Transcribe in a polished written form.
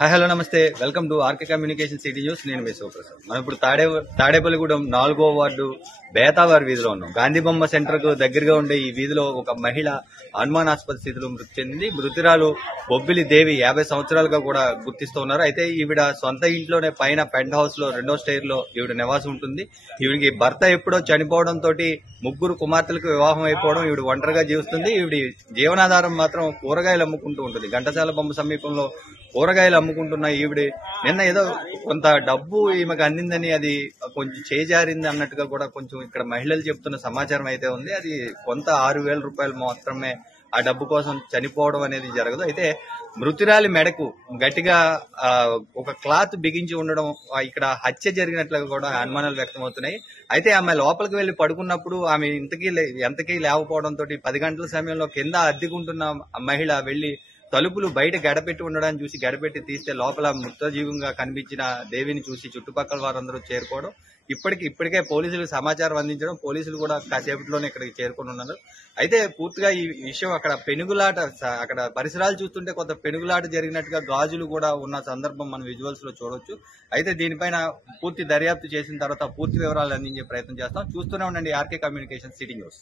Hi hello నమస్తే welcome to RK communication city news. నేను మీ శివప్రసాద్. మనం ఇప్పుడు తాడేపల్లిగూడెం 4వ వార్డు బేతావారి వీధిలో ఉన్నాం. గాంధీ బొమ్మ సెంటర్ కు దగ్గరగా ఉండే ఈ వీధిలో ఒక మహిళ అనుమానాస్పద స్థితిలో మృతి చెందింది. మృతురాలు బొబ్బిలి దేవి 50 సంవత్సరాలుగా కూడా గుర్తిస్తూ ఉన్నారు. అయితే ఈవిడ సొంత ఇంట్లోనే పైన పెంట్ హౌస్ లో 2వ స్టైర్ లో ఈవిడ నివాసం ఉంటుంది. ఈవిడికి భర్త ఎప్పుడో చనిపోవడం తోటి ముగ్గురు కుమార్తెలకు వివాహం అయిపోవడం, ఈవిడ ఒంటరిగా జీవిస్తుంది. ఈవిడి జీవనాధారం మాత్రం కూరగాయలు అమ్ముకుంటూ ఉంటుంది. ఘంటసాల బొమ్మ సమీపంలో కూరగాయలు అమ్ముకుంటున్న ఈవిడ నిన్న ఏదో కొంత డబ్బు ఈమెకు అందిందని, అది కొంచెం చేజారింది అన్నట్టుగా కూడా కొంచెం ఇక్కడ మహిళలు చెప్తున్న సమాచారం అయితే ఉంది. అది కొంత 6,000 రూపాయలు మాత్రమే ఆ డబ్బు కోసం చనిపోవడం అనేది జరగదు. అయితే మృతురాలి మెడకు గట్టిగా ఒక క్లాత్ బిగించి ఉండడం, ఇక్కడ హత్య జరిగినట్లుగా కూడా అనుమానాలు వ్యక్తమవుతున్నాయి. అయితే ఆమె లోపలికి వెళ్లి పడుకున్నప్పుడు ఆమె ఎంతకీ లేకపోవడంతో 10 గంటల సమయంలో కింద అద్దెకుంటున్న మహిళ వెళ్లి తలుపులు బయట గడపెట్టి ఉండడాన్ని చూసి గడపెట్టి తీస్తే లోపల మృతజీవంగా కనిపించిన దేవిని చూసి చుట్టుపక్కల వారందరూ చేరుకోవడం, ఇప్పటికే పోలీసులకు సమాచారం అందించడం, పోలీసులు కూడా కాసేపట్లోనే ఇక్కడికి చేరుకొని ఉన్నారు. అయితే పూర్తిగా ఈ విషయం అక్కడ పరిసరాలు చూస్తుంటే కొంత పెనుగులాట జరిగినట్టుగా గాజులు కూడా ఉన్న సందర్భం మనం విజువల్స్ లో చూడొచ్చు. అయితే దీనిపైన పూర్తి దర్యాప్తు చేసిన తర్వాత పూర్తి వివరాలు అందించే ప్రయత్నం చేస్తాం. చూస్తూనే ఉండండి ఆర్కే కమ్యూనికేషన్ సిటీ న్యూస్.